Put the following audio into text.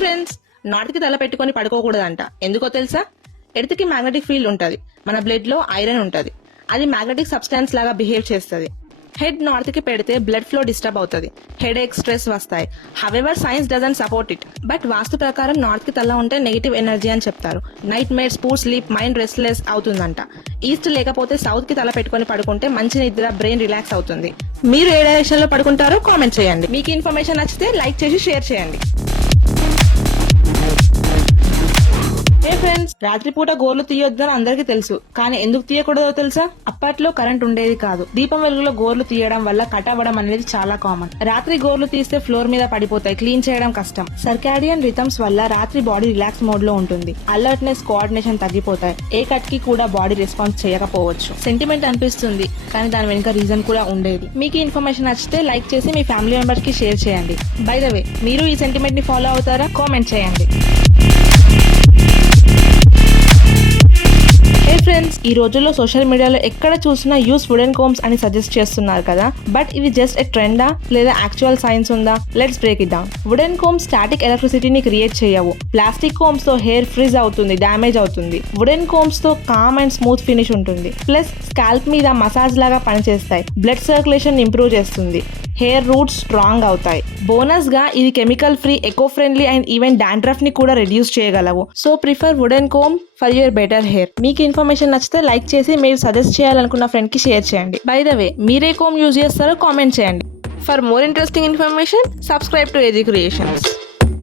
Friends. నాటికి తల పెట్టుకొని పడుకోకూడదంట. ఎందుకో తెలుసా? ఎడతకి మ్యాగ్నెటిక్ ఫీల్డ్ ఉంటుంది. మన బ్లడ్లో ఐరన్ ఉంటుంది. అది మ్యాగ్నెటిక్ సబ్స్టాన్స్ లాగా బిహేవ్ చేస్తుంది. హెడ్ నార్త్కి పెడితే బ్లడ్ ఫ్లో డిస్టర్బ్ అవుతుంది. హెడ్ ఎక్ స్ట్రెస్ వస్తాయి. However science doesn't support it but vastu ప్రకారం నార్త్కి తల ఉంటే నెగిటివ్ ఎనర్జీ అని చెప్తారు. Night makes poor sleep mind restless అవుతుందంట. ఈస్ట్ లేకపోతే సౌత్కి తల పెట్టుకొని పడుకుంటే మంచి నిద్ర బ్రెయిన్ రిలాక్స్ అవుతుంది. మీరు ఏ డైరెక్షన్లో పడుకుంటారో కామెంట్ చేయండి. మీకు ఇన్ఫర్మేషన్ నచ్చితే లైక్ చేసి షేర్ చేయండి. ఏ ఫ్రెండ్స్ రాత్రిపూట గోర్లు తీయొద్దని అందరికీ తెలుసు. కానీ ఎందుకు తీయకూడదో తెలుసా? అప్పట్లో కరెంట్ ఉండేది కాదు. దీపం వెలుగులో గోర్లు తీయడం వల్ల కట్ అవ్వడం అనేది చాలా కామన్. రాత్రి గోర్లు తీస్తే ఫ్లోర్ మీద పడిపోతాయి. క్లీన్ చేయడం కష్టం. సర్కాడియన్ రిథమ్స్ వల్ల రాత్రి బాడీ రిలాక్స్ మోడ్లో ఉంటుంది. అలర్ట్నెస్ కోఆర్డినేషన్ తగ్గిపోతాయి. ఏ కట్కి కూడా బాడీ రెస్పాన్స్ చేయకపోవచ్చు. సెంటిమెంట్ అనిపిస్తుంది కానీ దాని వెనుక రీజన్ కూడా ఉండేది. మీకు ఇన్ఫర్మేషన్ నచ్చితే లైక్ చేసి మీ ఫ్యామిలీ మెంబర్స్కి షేర్ చేయండి. బై ద వే మీరు ఈ సెంటిమెంట్ని ఫాలో అవుతారా? కామెంట్ చేయండి. ఈ రోజుల్లో సోషల్ మీడియాలో ఎక్కడ చూసినా యూస్ వుడెన్ కోమ్స్ అని సజెస్ట్ చేస్తున్నారు కదా. బట్ ఇవి జస్ట్ ఎ ట్రెండా లేదా యాక్చువల్ సైన్స్ ఉందా? Let's break it down. Wooden combs static ఎలక్ట్రిసిటీని create చేయవు. ప్లాస్టిక్ కోమ్స్తో హెయిర్ ఫ్రీజ్ అవుతుంది డ్యామేజ్ అవుతుంది. వుడెన్ కోమ్స్తో కామ్ అండ్ స్మూత్ ఫినిష్ ఉంటుంది. ప్లస్ స్కాల్ప్ మీద మసాజ్ లాగా పనిచేస్తాయి. బ్లడ్ సర్క్యులేషన్ ఇంప్రూవ్ చేస్తుంది. హెయిర్ రూట్స్ స్ట్రాంగ్ అవుతాయి. బోనస్గా ఇది chemical free eco friendly and even డాండ్రఫ్ని కూడా రెడ్యూస్ చేయగలవు. So prefer wooden comb for your better hair. మీకు ఇన్ఫర్మేషన్ నచ్చితే లైక్ చేసి మీరు సజెస్ట్ చేయాలనుకున్న ఫ్రెండ్కి షేర్ చేయండి. బై ద వే మీరే కోమ్ యూజ్ చేస్తారో కామెంట్ చేయండి. For more interesting information subscribe to AG creations